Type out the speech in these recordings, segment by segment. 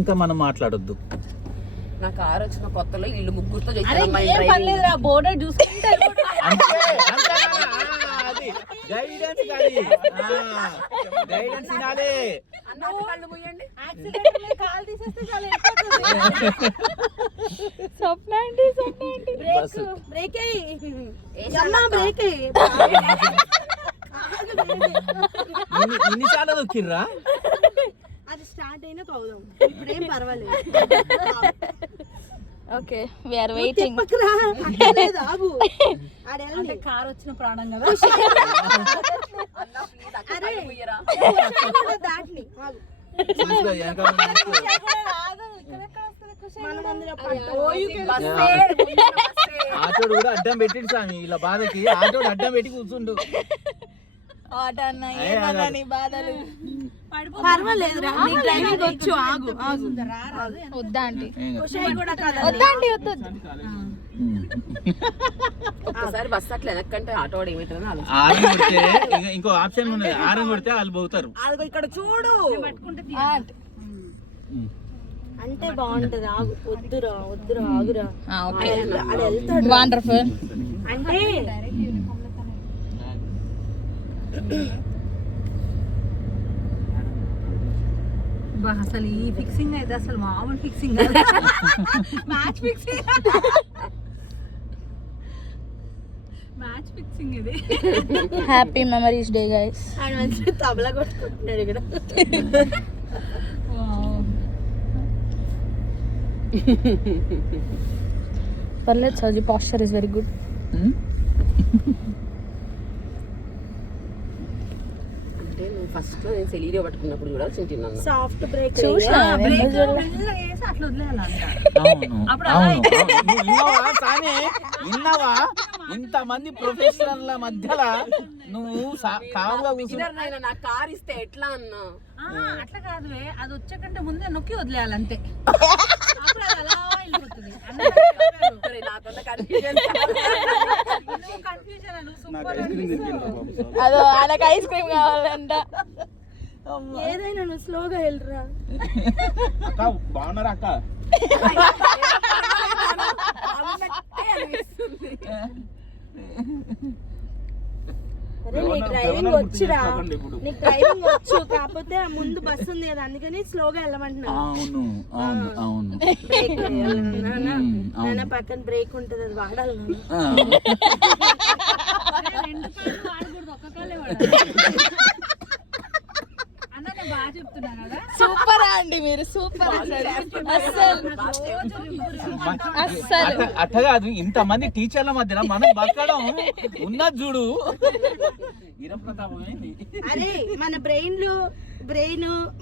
ఇంకా మనం మాట్లాడొద్దు. నా కారు వచ్చిన కొత్తలో వీళ్ళు ముగ్గురుతో బోర్డర్ చూసుకుంటే గైడెన్స్ కానీ గైడెన్స్ తినాలి. కళ్ళు ముయ్యండి. కాలు తీసేస్తే చాలా స్వప్న అండి బ్రేక్ ఇన్నిసార్లు దొక్కిర్రా? అది స్టార్ట్ అయినా పోదాం, ఇప్పుడేం పర్వాలేదు. Okay we are waiting. అంటే కార్ వచ్చిన ప్రాణం కదా. దాటిని ఆటోడు కూడా అడ్డం పెట్టిండు స్వామి, ఇలా బాధకి ఆటోడు అడ్డం పెట్టి కూర్చుండు. బాధలు పర్వాలేదురా, డ్రైవింగ్ వచ్చు. ఆగు వద్దా ఆంటీ, వద్దా ఆంటీ, వద్దు. ఒక్కసారి బస్ అట్లా వెనక్కంటే ఆటో ఏమిటని ఆరం కొడితే ఇంకో ఆప్షన్ ఉన్నది, ఆరం కొడితే వాళ్ళు పోతారు. ఇక్కడ చూడు అంటే బాగుంటది. ఆగు, వద్దురా ఆగురా. వండర్ఫుల్. అంటే అసలు ఈ ఫిక్సింగ్ అయితే అసలు మామూలు ఫిక్సింగ్ మ్యాచ్ ఫిక్సింగ్ ఇది. Happy memories day guys. ఆయన మంచి తబలా కొట్టుకుంటున్నాడు ఇక్కడ. పర్లేదు సర్జీ, posture is very good. First లో నేను సెలీరియో పట్టుకున్నప్పుడు కూడా తింటున్నాను. సాఫ్ట్ బ్రేక్ విన్నావా? ఇంతమంది ప్రొఫెషనల్ల మధ్యలో నువ్వు కావుగా నా కార్ ఇస్తే ఎట్లా అన్నా? అట్లా కాదు, అది వచ్చేకంటే ముందే నొక్కి వదిలేయాలంతే. అదో ఆయనకు ఐస్ క్రీమ్ కావాలంట. ఏదైనా నువ్వు స్లోగా వెళ్ళరా. అక్క బాగున్నారా అక్క? నీకు డ్రైవింగ్ వచ్చిరా? నీకు డ్రైవింగ్ వచ్చు, కాకపోతే ముందు బస్సు ఉంది కదా, అందుకని స్లోగా వెళ్ళమంటున్నా. పక్కన బ్రేక్ ఉంటది, అది వాడాలి. రెండు కాళ్ళు వాడకూడదు, ఒక్క కాళ్ళే వాడాలి. బాగా చెప్తున్నా కదా. సూపర్ అండి, మీరు సూపర్. అస్సలు అట్ట కాదు, ఇంతమంది టీచర్ల మధ్యన మనం బతకడం ఉన్నది చూడు. అరే మన బ్రెయిన్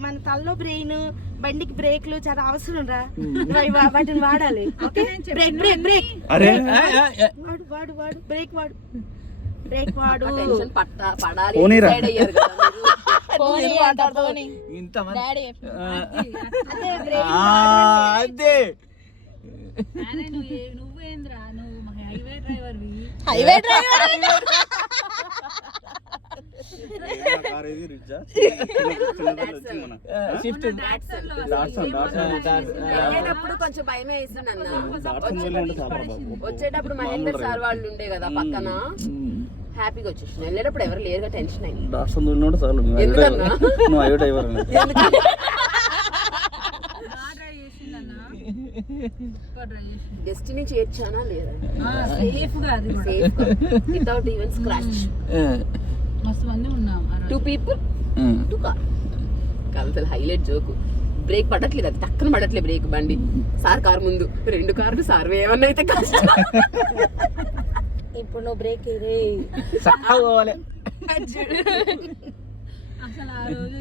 మన తలలో బ్రెయిన్, బండికి బ్రేక్లు చాలా అవసరం రా. వాటిని వాడాలి. బ్రేక్ వాడు బ్రేక్ వాడు. నువ్వేంద్రా, నువ్వు హైవే డ్రైవర్వి. వెళ్ళేటప్పుడు కొంచెం భయం వేసింది అన్న. వచ్చేటప్పుడు మహేందర్ సార్ వాళ్ళు ఉండే కదా పక్కన, హ్యాపీగా వచ్చేసి వెళ్ళేటప్పుడు ఎవరు లేరుగా, టెన్షన్ అయింది. డెస్టినీ చేర్చానా లేదా? Without even scratch. మస్తు మంది ఉన్నాం. 2 people 2 car. కాదు హైలైట్ జోకు, బ్రేక్ పడట్లేదు, అది టక్కన పడట్లేదు బ్రేక్. బండి సార్ కారు ముందు, 2 కార్లు సార్ ఏమన్నా అయితే కష్టం. ఇప్పుడు నువ్వు బ్రేక్ అసలు ఆ రోజు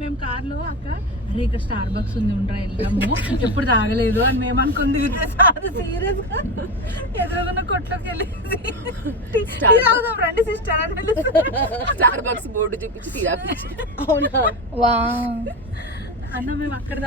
మేము కార్లో అక్క అరే ఇక్కడ స్టార్ బక్స్ ఉంది, ఉండరా వెళ్దాము, ఎప్పుడు తాగలేదు అని మేము అనుకుంది. సీరియస్ గా ఎదురుగా కొట్లోకి వెళ్ళేసి రండి సిస్టర్ అని స్టార్ బక్స్ బోర్డు చూపించి అవునా వా అన్న మేము అక్కడ